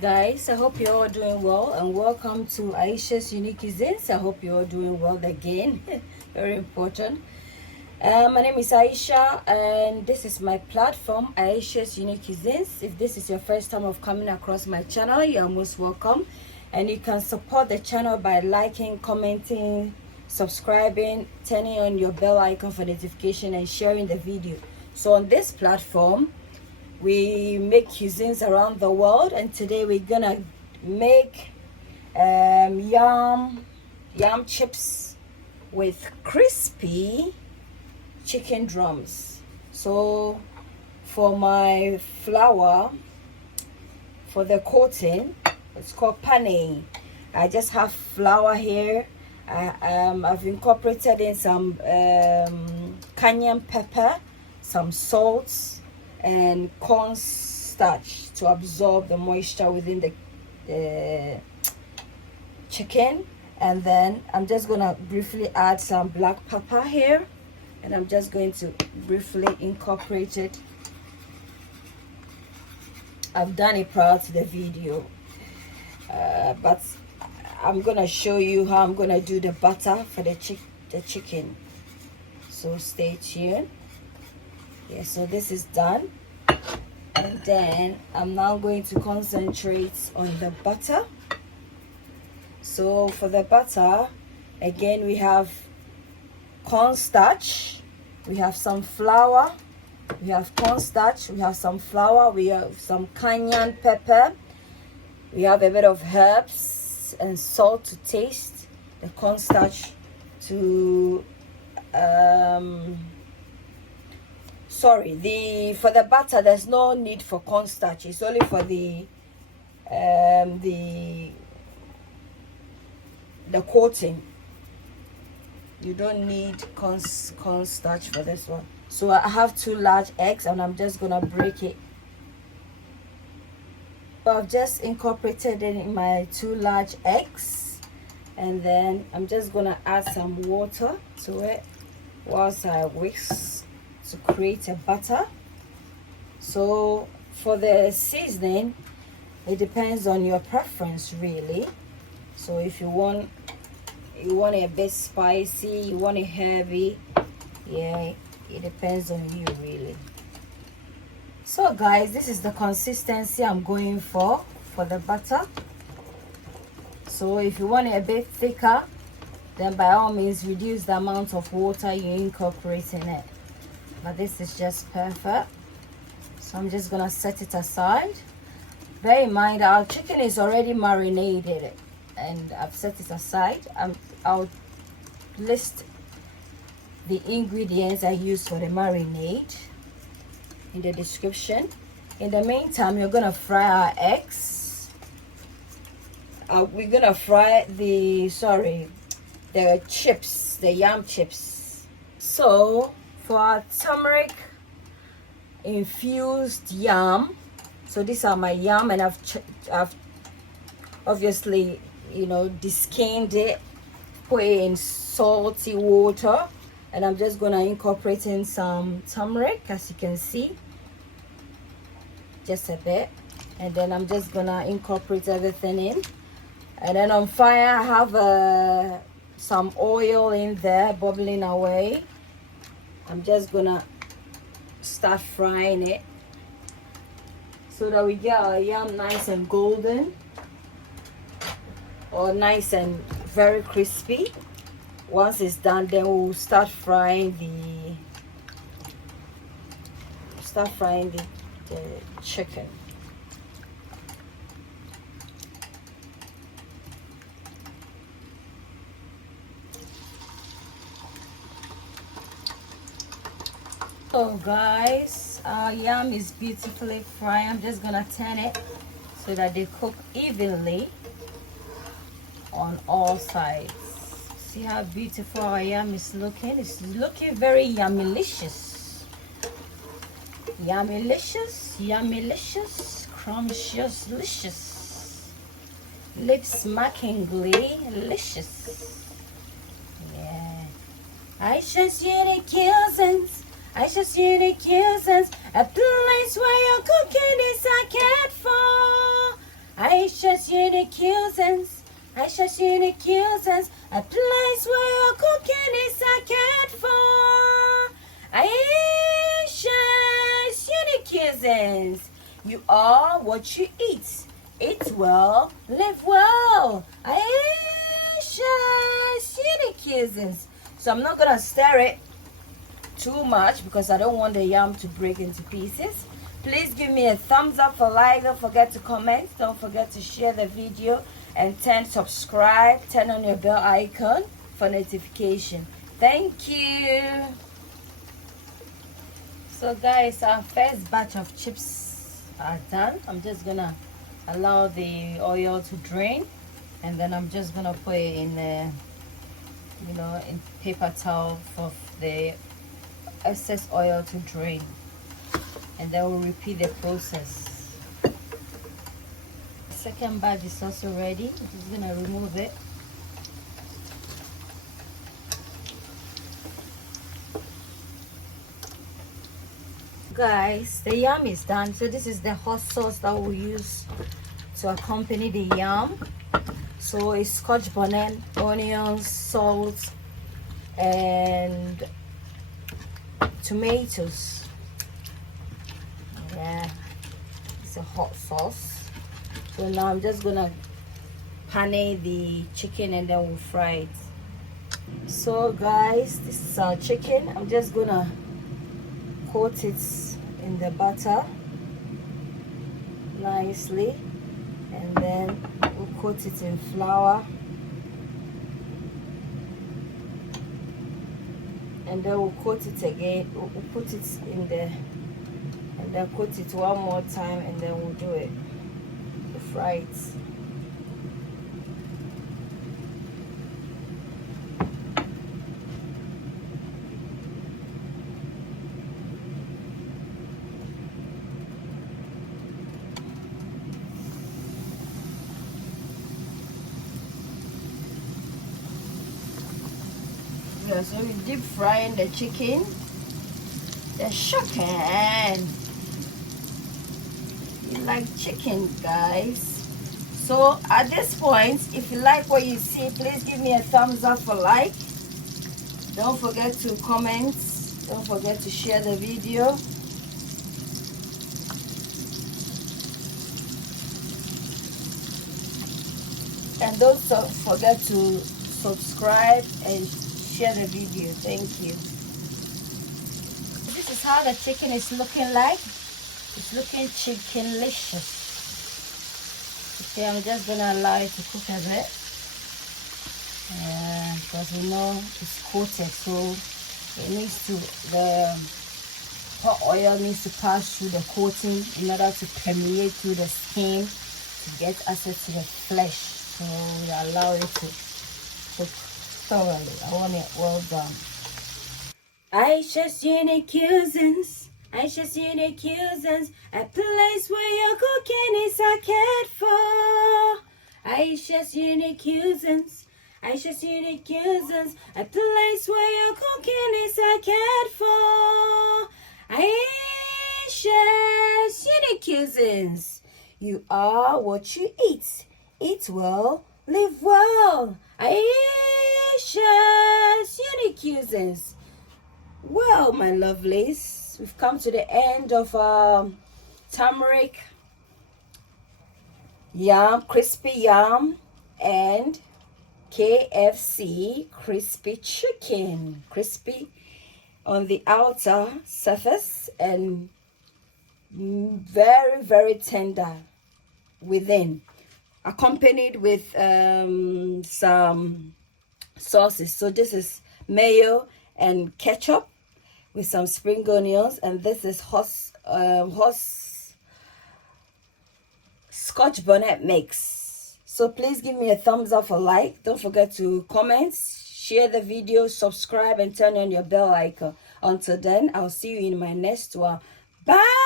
Guys, I hope you're all doing well and welcome to Ayesha's Unique Cuisines. I hope you're all doing well again. Very important. My name is Ayesha and this is my platform, Ayesha's Unique Cuisines. If this is your first time of coming across my channel, you are most welcome. And you can support the channel by liking, commenting, subscribing, turning on your bell icon for notification and sharing the video. So on this platform, we make cuisines around the world, and today we're gonna make yam chips with crispy chicken drums. So for my flour, for the coating, it's called pane. I just have flour here. I've incorporated in some cayenne pepper, some salts and cornstarch to absorb the moisture within the chicken. And then I'm just gonna briefly add some black pepper here, and I'm just going to briefly incorporate it. I've done it prior to the video, but I'm gonna show you how I'm gonna do the butter for the chicken, so stay tuned. Yeah, so this is done, and then I'm now going to concentrate on the butter. So for the butter, again, we have cornstarch, we have some flour, we have cornstarch, we have some flour, we have some cayenne pepper, we have a bit of herbs and salt to taste, the cornstarch to for the butter there's no need for cornstarch. It's only for the coating. You don't need cornstarch for this one. So I have 2 large eggs and I'm just gonna break it. So I've just incorporated it in my 2 large eggs, and then I'm just gonna add some water to it whilst I whisk to create a butter. So for the seasoning, it depends on your preference really. So if you want it a bit spicy, you want it heavy, yeah, it depends on you really. So guys, this is the consistency I'm going for the butter. So if you want it a bit thicker, then by all means reduce the amount of water you incorporate in it. But this is just perfect. So I'm just gonna set it aside. Bear in mind our chicken is already marinated and I've set it aside. I'll list the ingredients I use for the marinade in the description. In the meantime, you're gonna fry our eggs. We're gonna fry the chips, the yam chips. So for our turmeric infused yam, so these are my yam, and I've obviously, you know, deskinned it, put it in salty water, and I'm just gonna incorporate in some turmeric, as you can see, just a bit, and then I'm just gonna incorporate everything in. And then on fire I have some oil in there bubbling away. I'm just gonna start frying it so that we get our yam nice and golden, or nice and very crispy. Once it's done, then we'll start frying the chicken. So guys, our yam is beautifully fried. I'm just gonna turn it so that they cook evenly on all sides. See how beautiful our yam is looking? It's looking very yummy-licious. Yummy-licious, yummy-licious, scrumptious-licious, lip-smackingly licious. Yeah. Ayesha's Unique Cuisines. Ayesha's Unique Cuisines. A place where your cooking is a cared for. Ayesha's unique cuisines. Ayesha's unique cuisines. A place where your cooking is cared for. Ayesha's unique cuisines. You are what you eat. Eat well, live well. Ayesha's unique cuisines. So I'm not gonna stir it too much because I don't want the yam to break into pieces. Please give me a thumbs up for like. Don't forget to comment. Don't forget to share the video and subscribe. Turn on your bell icon for notification. Thank you. So guys, our first batch of chips are done. I'm just gonna allow the oil to drain, and then I'm just gonna put it in the in paper towel for the excess oil to drain, and then we'll repeat the process. The second batch is also ready. I'm just gonna remove it. Guys, the yam is done. So this is the hot sauce that we'll use to accompany the yam. So it's scotch bonnet, onions, salt, and tomatoes. Yeah, it's a hot sauce. So now I'm just gonna pane the chicken and then we'll fry it. So guys, this is our chicken. I'm just gonna coat it in the butter nicely, and then we'll coat it in flour, and then we'll coat it again. We'll put it in there and then coat it one more time, and then we'll do it, we'll fry it. So we deep frying the chicken, the chicken. You like chicken, guys? So at this point, if you like what you see, please give me a thumbs up for like. Don't forget to comment. Don't forget to share the video. And don't forget to subscribe and share the video. Thank you. This is how the chicken is looking like. It's looking chickenlicious. Okay, I'm just gonna allow it to cook a bit, because we know it's coated, so it needs to, the hot oil needs to pass through the coating in order to permeate through the skin to get access to the flesh. So we allow it to cook thoroughly. I want it well done. Ayesha's unique cuisines. Ayesha's unique cuisines. A place where your cooking is cared for. Ayesha's unique cuisines. Ayesha's unique cuisines. A place where your cooking is cared for. Ayesha's unique cuisines. You are what you eat. Eat well, live well. Ayesha's unique cuisines. Well, my lovelies, we've come to the end of turmeric yam, crispy yam, and KFC crispy chicken. Crispy on the outer surface and very, very tender within, accompanied with some sauces. So this is mayo and ketchup with some spring onions, and this is hot scotch bonnet mix. So please give me a thumbs up for like. Don't forget to comment, share the video, subscribe, and turn on your bell icon. Until then, I'll see you in my next one. Bye.